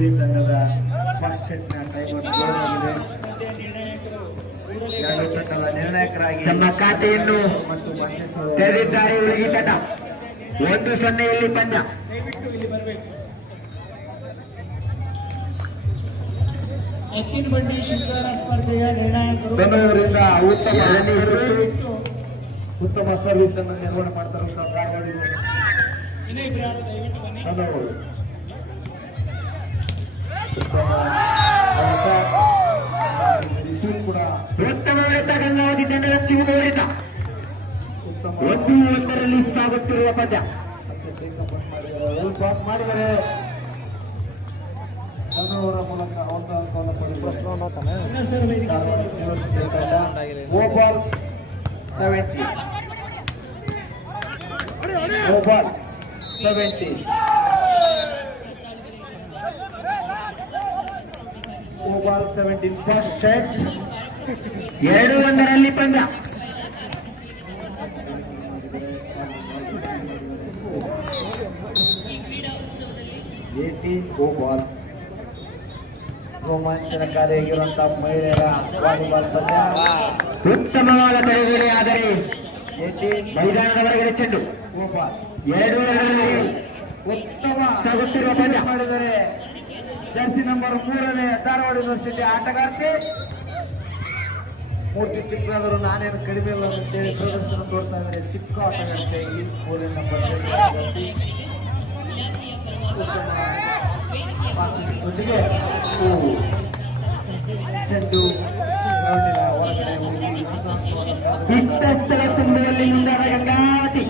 ಹುಡುಗಿ ತಂಡದ first ಸೆಟ್ನ time ಆಗಿದೆ. ಎರಡು ತಂಡದ ನಿರ್ಣಾಯಕರಾಗಿ ತಮ್ಮ ಖಾತೆಯನ್ನು ತೆರೆದಿದ್ದಾರೆ ಹುಡುಗಿ ತಂಡ. 1-0 ಪಂದ್ಯ. ಎತ್ತಿನ ಬಂಡಿ ಶೃಂಗಾರ ಸ್ಪರ್ಧೆಯ ನಿರ್ಣಾಯಕರು ಬೆಂಗಳೂರಿಂದ ಉತ್ತಮ ಸರ್ವಿಸ್ ಅನ್ನು ನಿರ್ವಹಣೆ ಮಾಡ್ತಾರಂತ ಕೂಡ ಉತ್ತಮ ಗಂಗಾವತಿ ತಂಡದ ಶಿವಮೊಗ್ಗದಿಂದ 1-1 ಸಾಗುತ್ತಿರುವ ಪಂದ್ಯ. ಪಾಸ್ ಮಾಡಿದರೆ ಬೆಂಗಳೂರ ಮೂಲಕ ಒಂದು ಅಂಕವನ್ನು ಪಡೆದುಕೊಂಡು ಓಬಾಲ್ 70 ಓಬಾಲ್ 17 ಫಸ್ಟ್ ಸೆಟ್ 2-1 ಪಂದ್ಯ. ಓಬಾಲ್ ರೋಮಾಂಚನಕಾರಿಯಾಗಿರುವಂತಹ ಮಹಿಳೆಯರ ವಾಲಿಬಾಲ್ ಪಂದ್ಯ. ಉತ್ತಮವಾದ ತಡೆಗೋಡೆ ಆದರೆ ಮೈದಾನದ ಹೊರಗಡೆ ಚೆಂಡು. ಓಬಾಲ್ 2-2 ಉತ್ತಮ ಸಾಗುತ್ತಿರುವ ಪಂದ್ಯ. ಮಾಡಿದರೆ ಜರ್ಸಿ ನಂಬರ್ 3ನೇ ಧಾರವಾಡ ಯೂನಿವರ್ಸಿಟಿ ಆಟಗಾರ್ತಿ ಮೂರ್ತಿ ಚಿಕ್ಕದಾದರೂ ನಾನೇನು ಕಡಿಮೆ ಇಲ್ಲ ಅಂತೇಳಿ ಪ್ರದರ್ಶನ ತೋರ್ತಾ ಇದ್ದಾರೆ. ಚಿಕ್ಕ ಆಟಗಾರ್ತಿ ಈ 4ನೇ ನಂಬರ್ ಜೊತೆಗೆ ಚೆಂಡು ಗ್ರೌಂಡಿನ ಹೊರಗಡೆ ಹಿಟ್ಟಸ್ಥಳ ತುಂಬುವಲ್ಲಿ ಮುಂದಾದ ಗಂಗಾವತಿ.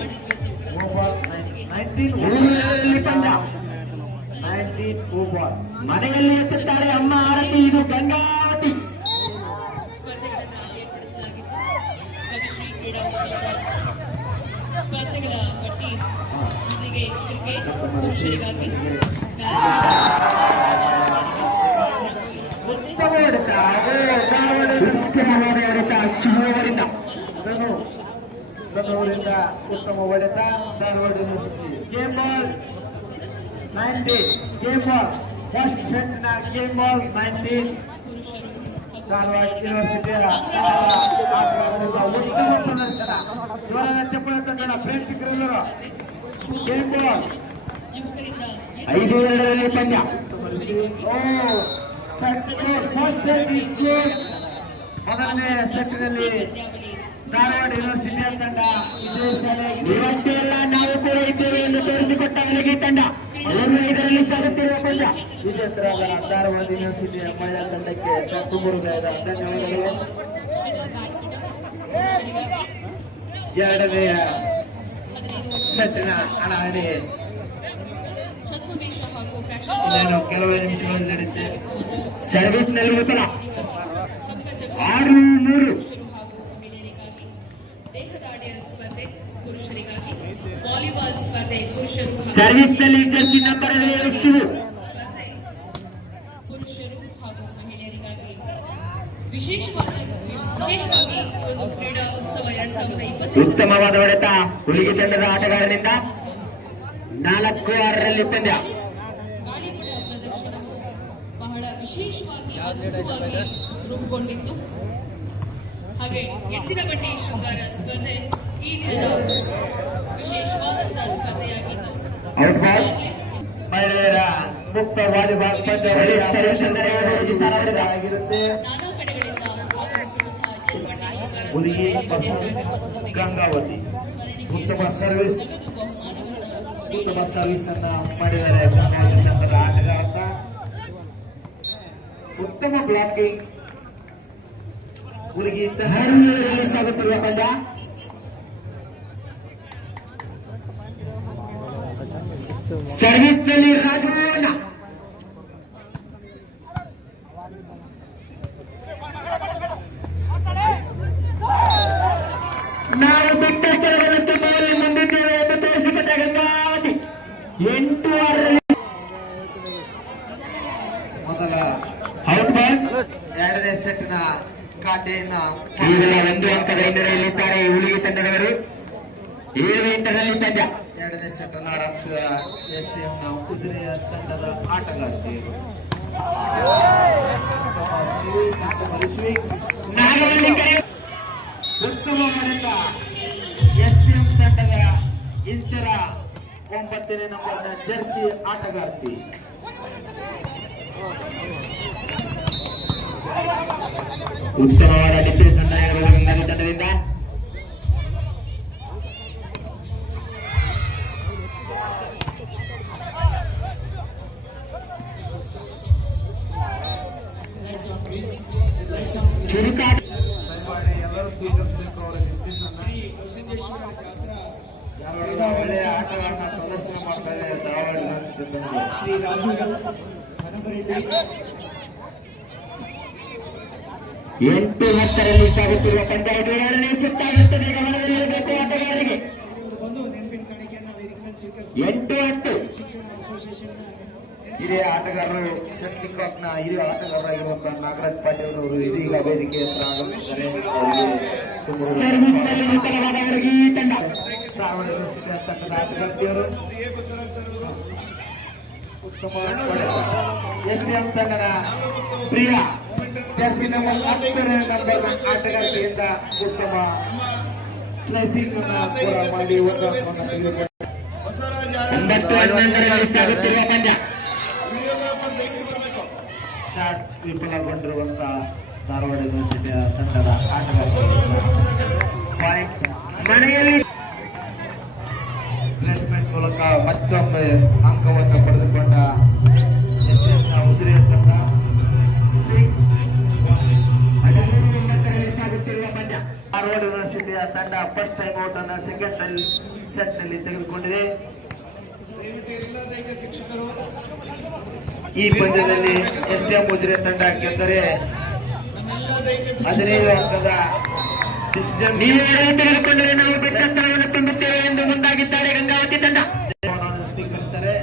ಓಬಾಲ್ 19 ಪಂದ್ಯ. 19 ಓಬಾಲ್ ಮನೆಯಲ್ಲಿ ಎತ್ತುತ್ತಾರೆ ಅಮ್ಮ ಆರತಿ. ಇದು ಗಂಗಾವತಿ. ಸ್ಪರ್ಧೆಗಳ ಪಟ್ಟಿ ಜೊತೆಗೆ ಕ್ರಿಕೆಟ್ ಪುರುಷರಿಗಾಗಿ ಉತ್ತಮ ಹೊಡೆತ ಶಿವಮೊಗ್ಗದಿಂದ. ಬೆಂಗಳೂರಿಂದ ಉತ್ತಮ ಹೊಡೆತ Dharwad university. Game ball 19 game ball first set ನ ಗೇಮ್ ಬಾಲ್ 19 ಧಾರವಾಡ ಯೂನಿವರ್ಸಿಟಿಯ ಉತ್ತಮ ಪ್ರದರ್ಶನ. ಜೋರಾದ ಚಪ್ಪಳ ತಂಡದ ಪ್ರೇಕ್ಷಕರೆಲ್ಲರೂ ಗೇಮ್ ಬಾಲ್ 5-2 ಪಂದ್ಯ. First set is good. ಮೊದಲನೇ ಸೆಟ್ನಲ್ಲಿ ಧಾರವಾಡ ಯೂನಿವರ್ಸಿಟಿಯ ತಂಡ ವಿಜಯಶಾಲಿಯಾಗಿದೆ. ಇವತ್ತೆಲ್ಲ ನಾವು ಕೂಡ ಇದ್ದೇವೆ ಎಂದು ತೋರಿಸಿಕೊಟ್ಟ ಹುಡುಗಿ ತಂಡ 5-5 ಸಾಗುತ್ತಿರುವ ಪಂದ್ಯ. ವಿಜೇತರಾದ ಧಾರವಾಡ ಯೂನಿವರ್ಸಿಟಿಯ ಮಹಿಳಾ ತಂಡಕ್ಕೆ ತುಂಬುರುಗಾದ ಧನ್ಯವಾದಗಳು. ಎರಡನೆಯ ಸೆಟ್ನ ಹಣಾಹಣಿ ಇನ್ನೇನು ಕೆಲವೇ ನಿಮಿಷಗಳಲ್ಲಿ ನಡೆಯುತ್ತೆ. ಸರ್ವಿಸ್ ನಲ್ಲಿ ವಿಫಲ. 6-3 ವಾಲಿಬಾಲ್ ಸ್ಪರ್ಧೆ ಪುರುಷರು ಸರ್ವಿಸ್ ನಲ್ಲಿ ಜರ್ಸಿ ನಂಬರ್ 7 ಶಿವು. ಪುರುಷರು ಹಾಗೂ ಮಹಿಳೆಯರಿಗಾಗಿ ವಿಶೇಷವಾಗಿ ಒಂದು ಕ್ರೀಡಾ ಉತ್ಸವ 2020 ಉತ್ತಮವಾದ ಹೊಡೆತ ಹುಡುಗಿ ತಂಡದ ಆಟಗಾರನಿಂದ. 4-6 ಪಂದ್ಯ. ಗಾಳಿಪಟ ಪ್ರದರ್ಶನವು ಬಹಳ ವಿಶೇಷವಾಗಿ ಅದ್ಭುತವಾಗಿ ರೂಪುಗೊಂಡಿತ್ತು. ಹಾಗೆ ಎತ್ತಿನ ಬಂಡಿ ಶೃಂಗಾರ ಸ್ಪರ್ಧೆ ಈ ದಿನದ ವಿಶೇಷವಾದಂತಹ ಸ್ಪರ್ಧೆಯಾಗಿದ್ದು ಮಹಿಳೆಯರ ಮುಕ್ತ ವಾಲಿಬಾಲ್ ಪಂದ್ಯ ಆಗಿರುತ್ತೆ. ನಾನಾ ಕಡೆಗಳಿಂದ ಆಗಮಿಸಿರುವಂತಹ ಎತ್ತಿನ ಬಂಡಿ ಶೃಂಗಾರ ಹುಡುಗಿ ಗಂಗಾವತಿ ಉತ್ತಮ ಸರ್ವಿಸ್ ಅನ್ನ ಮಾಡಿದ್ದಾರೆ. ತಂಡದ ಆಟಗಾರ ಉತ್ತಮ ಬ್ಲಾಕಿಂಗ್. ಹುಡುಗಿ ಸಾಗುತ್ತಿರುವ ಪಂದ್ಯ. ಸರ್ವಿಸ್ ನಲ್ಲಿ ರಾಜವನ್ನ ನಾವು ಬಿಟ್ಟ ಸ್ಥಳವನ್ನು ತುಂಬುವಲ್ಲಿ ಮುಂದಿದ್ದೇವೆ ಎಂದು ತೋರಿಸಿಕೊಟ್ಟ ಗಂಗಾವತಿ. 8-6 ಮೊದಲ ಔಟ್ ಬಾಲ್. ಎರಡನೇ ಸೆಟ್ ನ ಖಾತೆಯನ್ನು ಕೇವಲ 1 ಅಂಕದ ಹಿನ್ನೆಲೆಯಲ್ಲಿದ್ದಾರೆ ಹುಡುಗಿ ತಂಡದವರು. 7 ಇಂಟರಲ್ಲಿ ಪಂದ್ಯ. ಎರಡನೇ ಸೆಟ್ಟನ್ನು ಆರಂಭಿಸಿದ ಎಸ್ಟಿಎಂನ ಕುದುರೆಯ ತಂಡದ ಆಟಗಾರ್ತಿ ಉತ್ತಮ ಹೊಡೆತ ಎಸ್ಟಿಎಂ ತಂಡದ ಇಂಚರ 9ನೇ ನಂಬರ್ನ ಜರ್ಸಿ ಆಟಗಾರ್ತಿ ಉತ್ತಮವಾದ ಡಿಫೆನ್ಸ್ ಅನ್ನ ಗಂಗಾವತಿ ತಂಡದಿಂದ ಚುರುಕಾಟ ಎಲ್ಲರೂ ಸ್ವೀಕರಿಸಬೇಕು ಅವರ ಒಳ್ಳೆಯ ಆಟಗಾರನ ಪ್ರದರ್ಶನ ಮಾಡ್ತಾ ಇದೆ ಧಾರವಾಡ ಶ್ರೀ ರಾಜು ಹನಗರೆಡ್ಡಿ 8-10ರಲ್ಲಿ ಸಾಗುತ್ತಿರುವ ಪಂದ್ಯಾವಳಿ 2ನೇ ಸುತ್ತಾಗುತ್ತದೆ. ಗಮನದಲ್ಲಿರಬೇಕು ಆಟಗಾರರಿಗೆ. ಬಂದು ನೆನಪಿನ ಕಾಣಿಕೆಯನ್ನು ವೇದಿಕೆ ಮೇಲೆ ಸ್ವೀಕರಿಸಿ 8-10 ಶಿಕ್ಷಣ ಅಸೋಸಿಯೇಷನ್ ಹಿರಿಯ ಆಟಗಾರರು ಶಟ್ಲಿಕಾಕ್ನ ಹಿರಿಯ ಆಟಗಾರರಾಗಿರುವಂತಹ ನಾಗರಾಜ್ ಪಾಟೀಲ್ ಅವರು ಇದೀಗ ವೇದಿಕೆ ಹತ್ರ ಆಗಮಿಸಿದ್ದಾರೆ. ಸರ್ವಿಸ್ನಲ್ಲಿ ವಿಫಲವಾದ ಅವರಿಗೆ ಈ ತಂಡ ತಂಡದ ಆಟಗಾರ್ತಿಯರು ಉತ್ತಮ ಎಸ್ಟಿಎಂ ತಂಡದ ಪ್ರಿಯ ಜರ್ಸಿ ನಂಬರ್ 10ನೇ ನಂಬರ್ ಆಟಗಾರ್ತಿಯಿಂದ ಉತ್ತಮ ಪ್ಲೇಸಿಂಗ್ ಅನ್ನ ಕೂಡ ಮಾಡಿ ಒಂದು ಅಂಕವನ್ನು ತೆಗೆದುಕೊಂಡು 9-11ರಲ್ಲಿ ಸಾಗುತ್ತಿರುವ ಪಂದ್ಯ ಶಾಟ್ ವಿಫಲಗೊಂಡಿರುವಂತಹ ಧಾರವಾಡ ಯೂನಿವರ್ಸಿಟಿಯ ತಂಡದ ಆಟಗಾರ ಪಾಯಿಂಟ್ ಮನೆಯಲ್ಲಿ ಪ್ಲೇಸ್ಮೆಂಟ್ ಮೂಲಕ ಮತ್ತೊಮ್ಮೆ ಅಂಕವನ್ನು ಪಡೆದುಕೊಂಡ ಉದುರಿಯ ತಂಡ 13-9ರಲ್ಲಿ ಸಾಗುತ್ತಿರುವ ಪಂದ್ಯ. ಧಾರವಾಡ ಯೂನಿವರ್ಸಿಟಿಯ ತಂಡ ಫಸ್ಟ್ ಟೈಮ್ ಔಟ್ ಅನ್ನು ಸೆಕೆಂಡ್ ಸೆಟ್ ನಲ್ಲಿ ತೆಗೆದುಕೊಂಡಿದೆ. ಈ ಪಂದ್ಯದಲ್ಲಿ ಎಸ್ಟಿಎಂ ಉಜಿರೆ ತಂಡ ಗೆದ್ದರೆ 15 ಅಂಕದ ಡಿಸಿಷನ್ ನೀವು ತೆಗೆದುಕೊಂಡರೆ ನಾವು ಬಿಟ್ಟ ಸ್ಥಳವನ್ನು ತುಂಬುತ್ತೇವೆ ಎಂದು ಮುಂದಾಗಿದ್ದಾರೆ ಗಂಗಾವತಿ ತಂಡ. ಸ್ವೀಕರಿಸುತ್ತಾರೆ.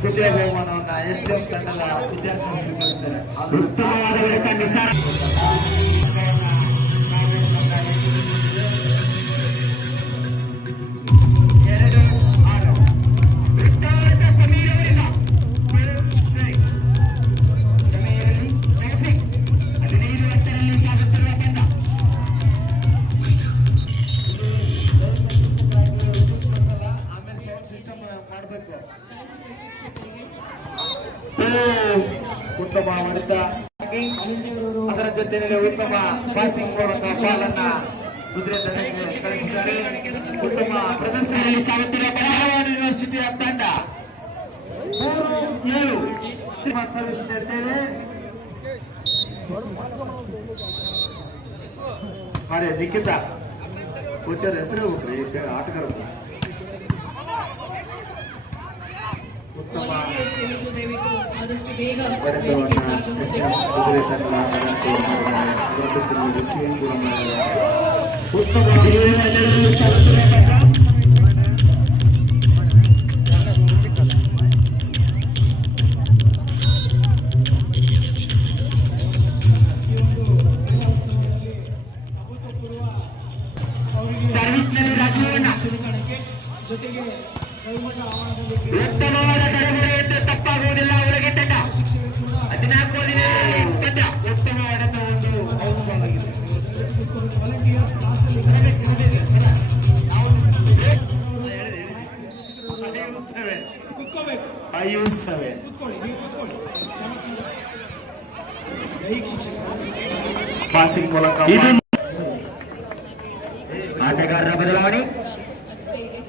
ದ್ವಿತೀಯ ಬಹುಮಾನವನ್ನು ಎಸ್ಟಿಎಂ ತಂಡದ ವಿದ್ಯಾರ್ಥಿಗಳು ಸ್ವೀಕರಿಸುತ್ತಾರೆ. ಉತ್ತಮವಾದ ಹೊಡೆತ ನಿಸಾರ ಉತ್ತಮ ಹೊಡೆತ ಅದರ ಜೊತೆಯಲ್ಲಿ ಉತ್ತಮ ಪಾಸಿಂಗ್ ಮೂಲಕ ಬಾಲನ್ನ ಕುದುರೆ ತಂಡಕ್ಕೆ ಕಳಿಸಿದ್ದಾರೆ. ಉತ್ತಮ ಪ್ರದರ್ಶನದಲ್ಲಿ ಸಾಗುತ್ತಿರುವ ಧಾರವಾಡ ಯೂನಿವರ್ಸಿಟಿಯ ತಂಡ 3-7 ಸರ್ವಿಸ್ ನೀಡ್ತೇವೆ. ಅರೆ ನಿಖಿತ ಕೋಚರ್ ಹೆಸರೇ ಹೋಗ್ರಿ ಆಟಗಾರದ್ದು ಉತ್ತಮ ದಯವಿಟ್ಟು ಆದಷ್ಟು ಬೇಗ ಹೊಡೆತವನ್ನು ಕುದುರೆ ತಂಡ ಉತ್ತಮ ಸರ್ವಿಸ್ನಲ್ಲಿ ರಾಜೀವಣ್ಣ ಜೊತೆಗೆ ಗೌರ್ಮೆಂಟ್ ಆವರಣದಲ್ಲಿ ಉತ್ತಮವಾದ ತಡೆಗೋಡೆಯನ್ನು ತಪ್ಪಾಗುವುದಿಲ್ಲ ಅವರಿಗೆ ತಂಡ 14 ದಿನಗಳಲ್ಲಿ ಪಂದ್ಯ. ಉತ್ತಮ ಹೊಡೆತ ಒಂದು ಔಟ್ಬಾಲ್ ವಾಲಂಟಿಯರ್ಸ್ ಕ್ಲಾಸಲ್ಲಿ ಕುತ್ಕೋಬೇಕು. ಕೂತ್ಕೊಳ್ಳಿ, ನೀವು ಕೂತ್ಕೊಳ್ಳಿ. ದೈಹಿಕ ಶಿಕ್ಷಕ ಪಾಸಿಂಗ್ ಮೂಲಕ ಇದು ಆಟಗಾರರ ಬದಲಾವಣೆ. ಅಷ್ಟೇ ಇದೆ.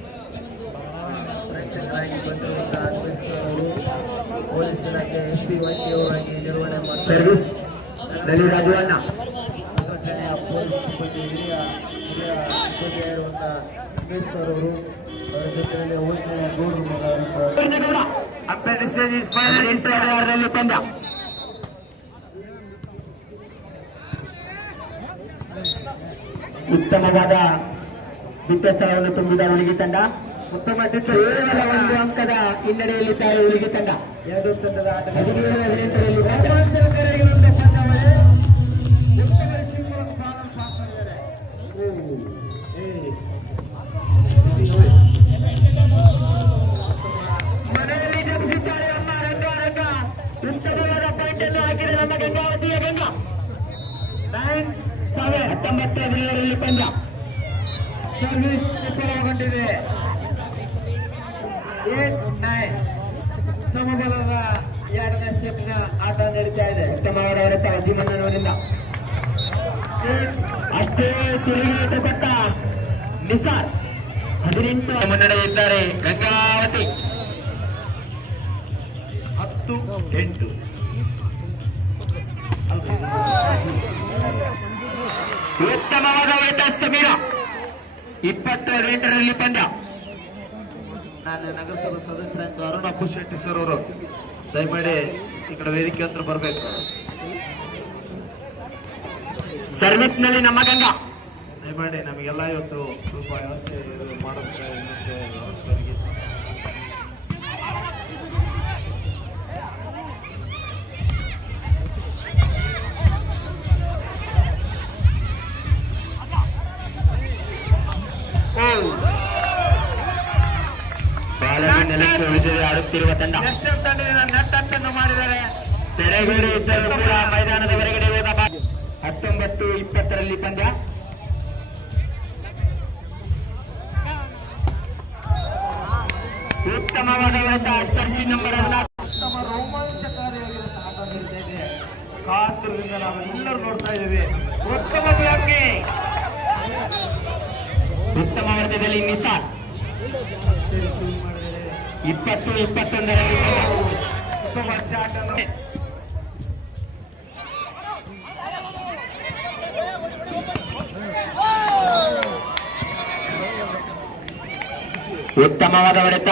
ಸರ್ವಿಸ್ ನಲ್ಲಿ ರಾಜವಣ್ಣ ಅಂಪೈರ್ ಡಿಸಿಷನ್ ಇಸ್ ಫೈನಲ್. 8-6ರಲ್ಲಿ ಪಂದ್ಯ. ಉತ್ತಮವಾದ ದ್ವಿತೀಯ ಸ್ಥಳವನ್ನು ತುಂಬಿದ ಉಳಿಗಿ ತಂಡ. ಉತ್ತಮ ಕೇವಲ 1 ಅಂಕದ ಹಿನ್ನಡೆಯಲ್ಲಿದ್ದಾರೆ ಉಳಿಗಿ ತಂಡ. ಎರಡು ತಂಡದ ಆಟ 17-18ರಲ್ಲಿ ರೋಮಾಂಚನಕಾರಿಯಾಗಿರುವಂತಹ ಪಂದ್ಯಾವಳಿ. ಉತ್ತಮ ರಿಸೀವ್ ಮೂಲಕ ಬಾಲನ್ನು ಪಾಸ್ ಮಾಡಿದ್ದಾರೆ. ಪೂರ್ಣಗೊಂಡಿದೆ. 8-9 ಸಮಬಲದ ಎರಡನೇ ಸ್ಟೆಪ್ನ ಆಟ ನಡೀತಾ ಇದೆ. ಉತ್ತಮವಾದ ಭೀಮಣ್ಣನವರಿಂದ ಅಷ್ಟೇ ತಿರುಗೇಟ ಕೊಟ್ಟ ನಿಸಾರ್ 18 ಮುನ್ನಡೆ ಇದ್ದಾರೆ ಗಂಗಾವತಿ. 10-8. ಉತ್ತಮವಾದ ಹೊಡೆತ ಸಮೀರ 28ರಲ್ಲಿ ಪಂದ್ಯ. ನಾನು ನಗರಸಭಾ ಸದಸ್ಯರಾದ ಅರುಣ್ ಅಪ್ಪು ಶೆಟ್ಟಿ ಸರ್ ಅವರು ದಯಮಾಡಿ ಈ ಕಡೆ ವೇದಿಕೆ ಹತ್ರ ಬರ್ಬೇಕು. ಸರ್ವಿಸ್ ನಲ್ಲಿ ನಮ್ಮ ಗಂಗಾ ದಯಮಾಡಿ ನಮಗೆಲ್ಲ ಇವತ್ತು ಸ್ವಲ್ಪ ವ್ಯವಸ್ಥೆ ಮಾಡೋದಕ್ಕೆ ಸರ್ಗೆ ನೆಲಕ್ಕೆ ಉಳಿಸದೆ ಆಡುತ್ತಿರುವ ತಂಡ ನೆಟ್ ಟಚ್ ಅನ್ನು ಮಾಡಿದ್ದಾರೆ. ತೆರೆಗೇಡಿ ಇದ್ದರೂ ಕೂಡ ಮೈದಾನದ ಹೊರಗಡೆ ಹೋದ 19-20ರಲ್ಲಿ ಪಂದ್ಯ. ಉತ್ತಮವಾದ ಹೊಡೆತ ಜರ್ಸಿ ನಂಬರ್ 14. ಉತ್ತಮ ರೋಮಾಂಚಕಾರಿಯಾಗಿರುವಂತಹ ಆಟ ನಡೀತಾ ಇದೆ. ಕಾತುರದಿಂದ ನಾವೆಲ್ಲರೂ ನೋಡ್ತಾ ಇದ್ದೀವಿ. ಉತ್ತಮ ಬ್ಲಾಕ್ಗೆ ಉತ್ತಮ ವರ್ಗದಲ್ಲಿ ನಿಸಾರ್ 20-21ರಲ್ಲಿ ಉತ್ತಮ ಶಾಟ್ ಅನ್ನು ಉತ್ತಮವಾದ ಹೊಡೆತ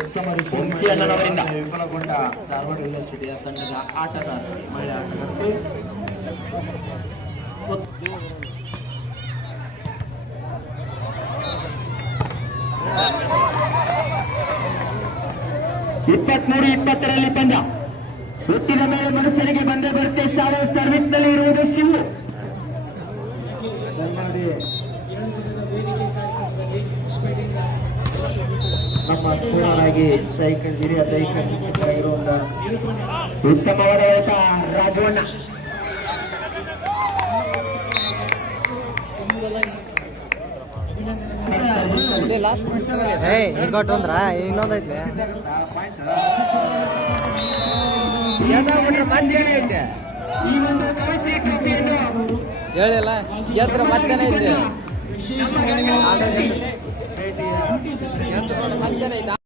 ಉತ್ತಮ ವಂಶಿ ಅಣ್ಣನವರಿಂದ. ವಿಫಲಗೊಂಡ ಧಾರವಾಡ ಯೂನಿವರ್ಸಿಟಿಯ ತಂಡದ ಆಟಗಾರರು ಮಹಿಳಾ ಆಟಗಾರರು 23-20ರಲ್ಲಿ ಪಂದ್ಯ. ಹುಟ್ಟಿದ ಮೇಲೆ ಮನುಷ್ಯನಿಗೆ ಬಂದೇ ಬರುತ್ತೆ ಸಾವು. ಸರ್ವಿಸ್ ನಲ್ಲಿ ಇರುವುದು ಶಿವು. ನಮ್ಮ ಪೂರ್ಣರಾಗಿ ಹಿರಿಯ ದೈಹಿಕ ಶಿಕ್ಷಕರಾಗಿರುವಂತಹ ಉತ್ತಮವಾದ ಹೊಡೆತ ರಾಜವಣ್ಣ. ಹಿಂಗೊಟ್ಟಂದ್ರ ಇನ್ನೊಂದೈತೆ ಮತ್ತೇನೆ ಐತೆ ಈ ಒಂದು ಕವಚ ಟ್ರೋಫಿಯನ್ನು ಹೇಳಿಲ್ಲ ಗೆದ್ರ ಮತ್ತೇನೆ ಐತೆ ವಿಶೇಷವಾಗಿ ಮತ್ತೇನೆ ಐತೆ